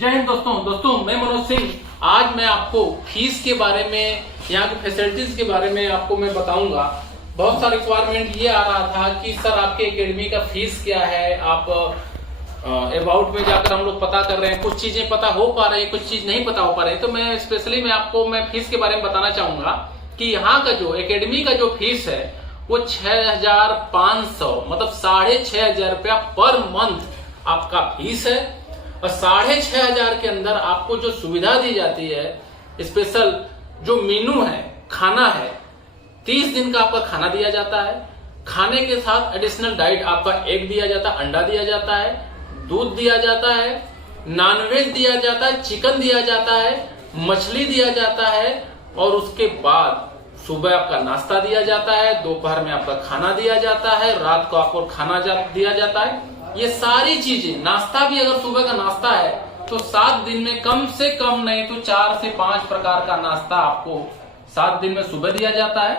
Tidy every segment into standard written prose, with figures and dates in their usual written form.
जय हिंद दोस्तों मैं मनोज सिंह। आज मैं आपको फीस के बारे में, यहाँ की फैसिलिटीज के बारे में आपको मैं बताऊंगा। बहुत सारा रिक्वायरमेंट ये आ रहा था कि सर आपके एकेडमी का फीस क्या है। आप अबाउट में जाकर हम लोग पता कर रहे हैं, कुछ चीजें पता हो पा रही है, कुछ चीज नहीं पता हो पा रही है। तो मैं स्पेशली मैं फीस के बारे में बताना चाहूंगा कि यहाँ का जो एकेडमी का जो फीस है वो 6,500 मतलब 6,500 रुपया पर मंथ आपका फीस है। और 6,500 के अंदर आपको जो सुविधा दी जाती है, स्पेशल जो मेनू है, खाना है, 30 दिन का आपका खाना दिया जाता है। खाने के साथ एडिशनल डाइट आपका एग दिया जाता है, अंडा दिया जाता है, दूध दिया जाता है, नॉनवेज दिया जाता है, चिकन दिया जाता है, मछली दिया जाता है। और उसके बाद सुबह आपका नाश्ता दिया जाता है, दोपहर में आपका खाना दिया जाता है, रात को आपको खाना दिया जाता है। ये सारी चीजें, नाश्ता भी अगर सुबह का नाश्ता है तो 7 दिन में कम से कम नहीं तो 4 से 5 प्रकार का नाश्ता आपको 7 दिन में सुबह दिया जाता है।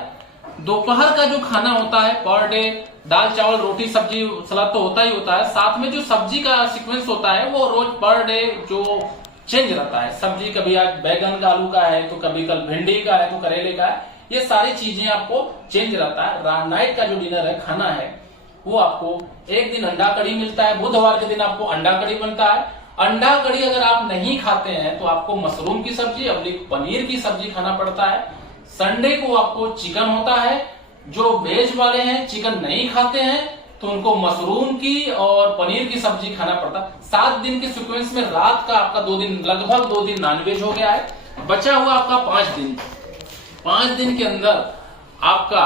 दोपहर का जो खाना होता है पर डे, दाल चावल रोटी सब्जी सलाद तो होता ही होता है, साथ में जो सब्जी का सीक्वेंस होता है वो रोज पर डे जो चेंज रहता है। सब्जी कभी आज बैगन का, आलू का है, तो कभी कल भिंडी का है, तो करेले का है। ये सारी चीजें आपको चेंज रहता है। नाइट का जो डिनर है, खाना है, वो आपको एक दिन अंडा कड़ी मिलता है, बुधवार के दिन आपको अंडा कड़ी बनता है। अंडा कड़ी अगर आप नहीं खाते हैं तो आपको मशरूम की सब्जी और पनीर की सब्जी खाना पड़ता है। संडे को आपको चिकन होता है। जो वेज वाले हैं, चिकन नहीं खाते हैं, तो उनको मशरूम की और पनीर की सब्जी खाना पड़ता है। 7 दिन के सीक्वेंस में रात का आपका 2 दिन, लगभग 2 दिन नॉनवेज हो गया है। बचा हुआ आपका 5 दिन। 5 दिन के अंदर आपका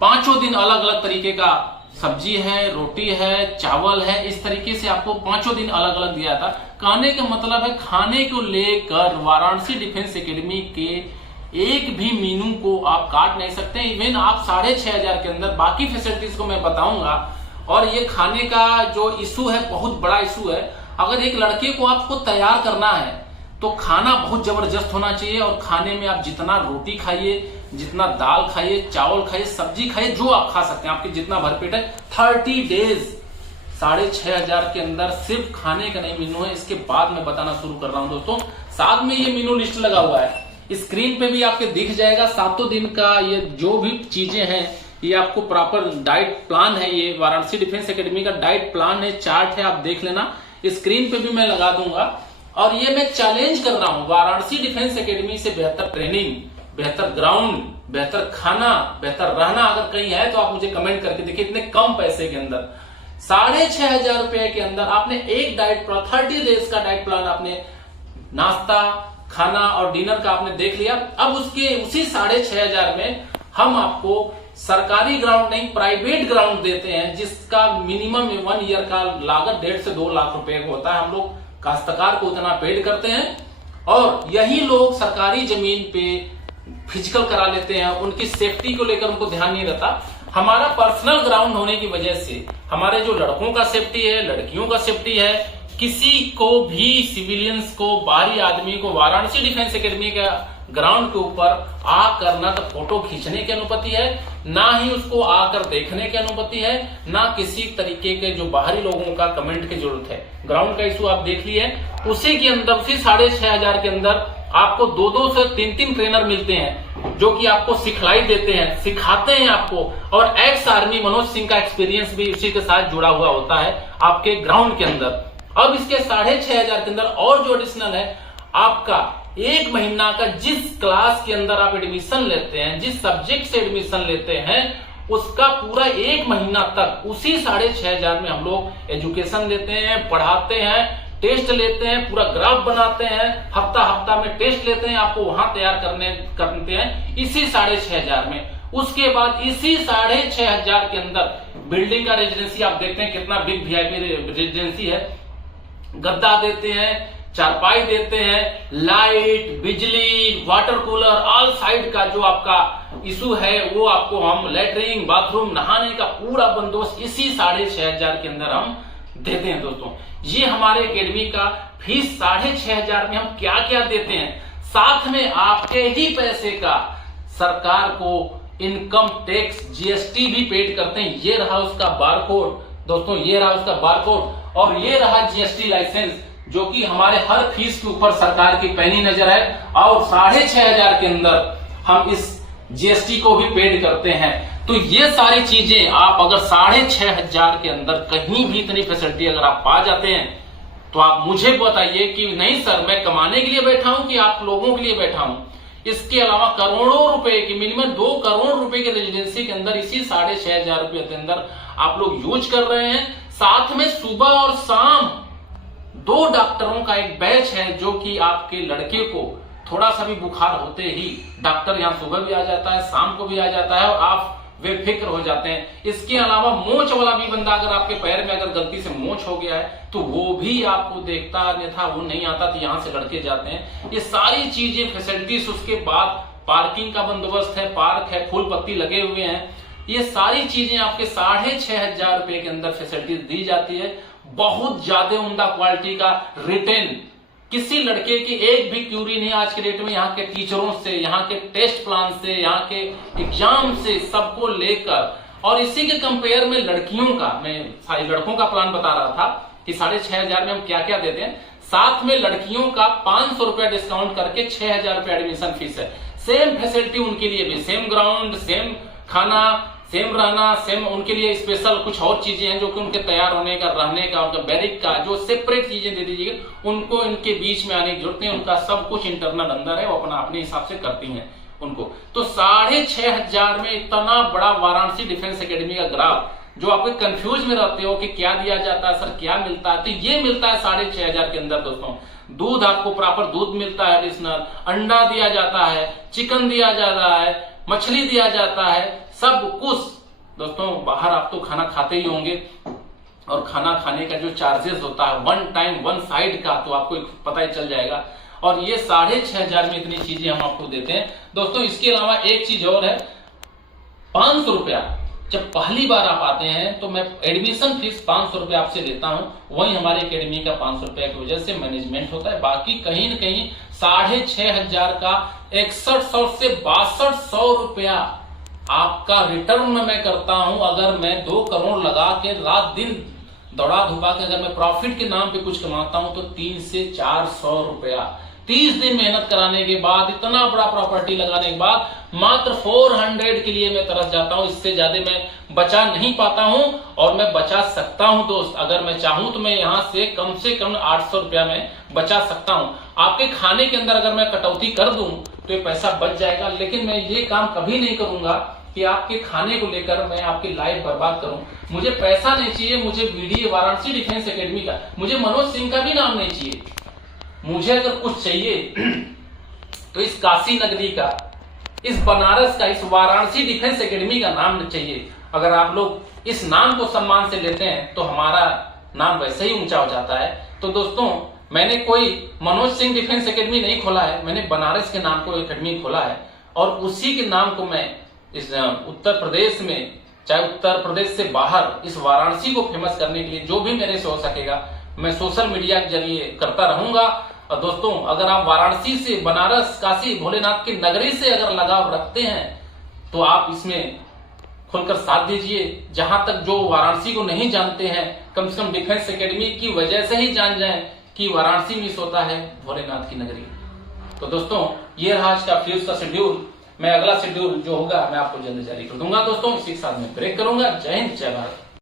5 दिन अलग अलग तरीके का सब्जी है, रोटी है, चावल है, इस तरीके से आपको 5 दिन अलग अलग दिया था। कहने का मतलब है, खाने को लेकर वाराणसी डिफेंस एकेडमी के एक भी मीनू को आप काट नहीं सकते। इवन आप 6,500 के अंदर बाकी फैसिलिटीज को मैं बताऊंगा। और ये खाने का जो इशू है, बहुत बड़ा इशू है। अगर एक लड़के को आपको तैयार करना है तो खाना बहुत जबरदस्त होना चाहिए। और खाने में आप जितना रोटी खाइए, जितना दाल खाइए, चावल खाइए, सब्जी खाइए, जो आप खा सकते हैं, आपके जितना भरपेट है। 30 डेज 6,500 के अंदर सिर्फ खाने का नहीं मीनू है। इसके बाद मैं बताना शुरू कर रहा हूं दोस्तों। साथ में ये मीनू लिस्ट लगा हुआ है, स्क्रीन पे भी आपके दिख जाएगा। 7 दिन का ये जो भी चीजें हैं, ये आपको प्रॉपर डाइट प्लान है। ये वाराणसी डिफेंस एकेडमी का डाइट प्लान है, चार्ट है, आप देख लेना। स्क्रीन पे भी मैं लगा दूंगा। और ये मैं चैलेंज कर रहा हूं, वाराणसी डिफेंस एकेडमी से बेहतर ट्रेनिंग, बेहतर ग्राउंड, बेहतर खाना, बेहतर रहना अगर कहीं है तो आप मुझे कमेंट करके देखिए। इतने कम पैसे के अंदर 6,500 रुपए के अंदर आपने एक डाइट प्लान, 30 डेज का डाइट प्लान, आपने नाश्ता, खाना और डिनर का आपने देख लिया। अब उसी 6,500 में हम आपको सरकारी ग्राउंड नहीं, प्राइवेट ग्राउंड देते हैं, जिसका मिनिमम 1 ईयर का लागत 1.5 से 2 लाख रुपए का होता है। हम लोग काश्तकार को उतना पेड करते हैं और यही लोग सरकारी जमीन पे फिजिकल करा लेते हैं। उनकी सेफ्टी को लेकर उनको ध्यान नहीं रहता। हमारा पर्सनल ग्राउंड होने की वजह से हमारे जो लड़कों का सेफ्टी है, लड़कियों का सेफ्टी है, किसी को भी सिविलियंस को, बाहरी आदमी को वाराणसी डिफेंस एकेडमी का ग्राउंड के ऊपर आकर ना तो फोटो खींचने की अनुमति है, ना ही उसको आकर देखने की अनुमति है, ना किसी तरीके के जो बाहरी लोगों का कमेंट की जरूरत है। ग्राउंड का इशू आप देख लिए। उसी के अंदर, उसी 6,500 के अंदर आपको 2 से 3 ट्रेनर मिलते हैं जो कि आपको सिखलाई देते हैं, सिखाते हैं आपको। और एक्स आर्मी मनोज सिंह का एक्सपीरियंस भी उसी के साथ जुड़ा हुआ होता है आपके ग्राउंड के अंदर। अब इसके 6,500 के अंदर और जो एडिशनल है, आपका 1 महीना का जिस क्लास के अंदर आप एडमिशन लेते हैं, जिस सब्जेक्ट से एडमिशन लेते हैं, उसका पूरा 1 महीना तक उसी 6,500 में हम लोग एजुकेशन देते हैं, पढ़ाते हैं, टेस्ट लेते हैं, पूरा ग्राफ बनाते हैं, हफ्ता में टेस्ट लेते हैं, आपको वहां तैयार करते हैं इसी 6,500 में। उसके बाद इसी 6,500 के अंदर बिल्डिंग का रेजिडेंसी आप देखते हैं, कितना बिग वीआईपी रेजिडेंसी है। गद्दा देते हैं, चारपाई देते हैं, लाइट, बिजली, वाटर कूलर, ऑल साइड का जो आपका इशू है वो आपको हम लैट्रिन, बाथरूम, नहाने का पूरा बंदोबस्त इसी 6,500 के अंदर हम देते हैं दोस्तों। ये हमारे एकेडमी का फीस 6,500 में हम क्या क्या देते हैं। साथ में आपके ही पैसे का सरकार को इनकम टैक्स, जीएसटी भी पेड करते हैं। ये रहा उसका बारकोड दोस्तों, ये रहा उसका बारकोड और ये रहा जीएसटी लाइसेंस। जो कि हमारे हर फीस के ऊपर सरकार की पैनी नजर है, और 6,500 के अंदर हम इस जीएसटी को भी पेड करते हैं। तो ये सारी चीजें आप अगर 6,500 के अंदर कहीं भी इतनी फैसिलिटी अगर आप पा जाते हैं, तो आप मुझे बताइए कि नहीं सर मैं कमाने के लिए बैठा हूं कि आप लोगों के लिए बैठा हूं। इसके अलावा करोड़ों रुपए की, मिनिमम 2 करोड़ रुपए की रेजिडेंसी के अंदर इसी 6,500 रुपए के अंदर आप लोग यूज कर रहे हैं। साथ में सुबह और शाम 2 डॉक्टरों का एक बैच है, जो कि आपके लड़के को थोड़ा सा भी बुखार होते ही डॉक्टर यहां सुबह भी आ जाता है, शाम को भी आ जाता है, और आप बेफिक्र हो जाते हैं। इसके अलावा मोच वाला भी बंदा, अगर आपके पैर में अगर गलती से मोच हो गया है तो वो भी आपको देखता, अन्यथा वो नहीं आता, तो यहां से लड़के जाते हैं। ये सारी चीजें फैसिलिटीज, उसके बाद पार्किंग का बंदोबस्त है, पार्क है, फूल पत्ती लगे हुए हैं, ये सारी चीजें आपके 6,500 रुपए के अंदर फैसिलिटीज दी जाती है। बहुत ज्यादा उम्दा क्वालिटी का रिटेन, किसी लड़के की एक भी क्यूरी नहीं आज के डेट में, यहाँ के टीचरों से, यहाँ के टेस्ट प्लान से, यहाँ के एग्जाम से, सबको लेकर। और इसी के कंपेयर में लड़कियों का, मैं सारे लड़कों का प्लान बता रहा था कि 6,500 में हम क्या क्या देते हैं। साथ में लड़कियों का 500 रुपया डिस्काउंट करके 6,000 रुपया एडमिशन फीस है। सेम फैसिलिटी उनके लिए भी, सेम ग्राउंड, सेम खाना, सेम रहना, सेम उनके लिए स्पेशल कुछ और चीजें हैं जो कि उनके तैयार होने का, रहने का, उनका बैरिक का, जो सेपरेट चीजें दे दीजिएगा उनको, इनके बीच में आने की जरूरत नहीं, उनका सब कुछ इंटरनल अंदर है, वो अपना अपने हिसाब से करती हैं उनको। तो 6,500 में इतना बड़ा वाराणसी डिफेंस एकेडमी का ग्राफ, जो आप कंफ्यूज में रहते हो कि क्या दिया जाता है सर, क्या मिलता है, तो ये मिलता है 6,500 के अंदर दोस्तों। दूध आपको प्रॉपर दूध मिलता है एडिशनल, अंडा दिया जाता है, चिकन दिया जाता है, मछली दिया जाता है, सब कुछ दोस्तों। बाहर आप तो खाना खाते ही होंगे, और खाना खाने का जो चार्जेस होता है वन टाइम वन साइड का, तो आपको पता ही चल जाएगा। और ये 6,500 में इतनी चीजें हम आपको देते हैं दोस्तों। इसके अलावा एक चीज और है, 500 रुपया जब पहली बार आप आते हैं तो मैं एडमिशन फीस 500 रुपया आपसे लेता हूं, वही हमारे एकेडमी का 500 रुपया की वजह से मैनेजमेंट होता है। बाकी कहीं न कहीं 6,500 का 6100 से 6200 रुपया आपका रिटर्न मैं करता हूं। अगर मैं 2 करोड़ लगा के रात दिन दौड़ा धुपा के अगर मैं प्रॉफिट के नाम पे कुछ कमाता हूं, तो 300 से 400 रुपया 30 दिन मेहनत कराने के बाद, इतना बड़ा प्रॉपर्टी लगाने के बाद, मात्र 400 के लिए मैं तरस जाता हूं। इससे ज्यादा मैं बचा नहीं पाता हूं, और मैं बचा सकता हूं दोस्त। अगर मैं चाहूं तो मैं यहां से कम 800 रुपया में बचा सकता हूं। आपके खाने के अंदर अगर मैं कटौती कर दूं तो ये पैसा बच जाएगा, लेकिन मैं ये काम कभी नहीं करूंगा कि आपके खाने को लेकर मैं आपकी लाइफ बर्बाद करूं। मुझे पैसा नहीं चाहिए, मुझे वीडियो वाराणसी डिफेंस एकेडमी का, मुझे मनोज सिंह का भी नाम नहीं चाहिए। मुझे अगर कुछ चाहिए तो इस काशी नगरी का, इस बनारस का, इस वाराणसी डिफेंस एकेडमी का नाम चाहिए। अगर आप लोग इस नाम को सम्मान से लेते हैं तो हमारा नाम वैसे ही ऊंचा हो जाता है। तो दोस्तों, मैंने कोई मनोज सिंह डिफेंस एकेडमी नहीं खोला है, मैंने बनारस के नाम को एकेडमी खोला है, और उसी के नाम को मैं इस उत्तर प्रदेश में, चाहे उत्तर प्रदेश से बाहर, इस वाराणसी को फेमस करने के लिए जो भी मेरे से हो सकेगा मैं सोशल मीडिया के जरिए करता रहूंगा। और दोस्तों, अगर आप वाराणसी से, बनारस, काशी भोलेनाथ की नगरी से अगर लगाव रखते हैं तो आप इसमें खुलकर साथ दीजिए। जहां तक जो वाराणसी को नहीं जानते हैं, कम से कम डिफेंस एकेडमी की वजह से ही जान जाएं कि वाराणसी मिस होता है भोलेनाथ की नगरी। तो दोस्तों, ये रहा आज का फ्यूज का शेड्यूल। मैं अगला शेड्यूल जो होगा मैं आपको जल्द जारी कर दूंगा दोस्तों। इसी के साथ मैं ब्रेक करूंगा। जय हिंद, जय भारत।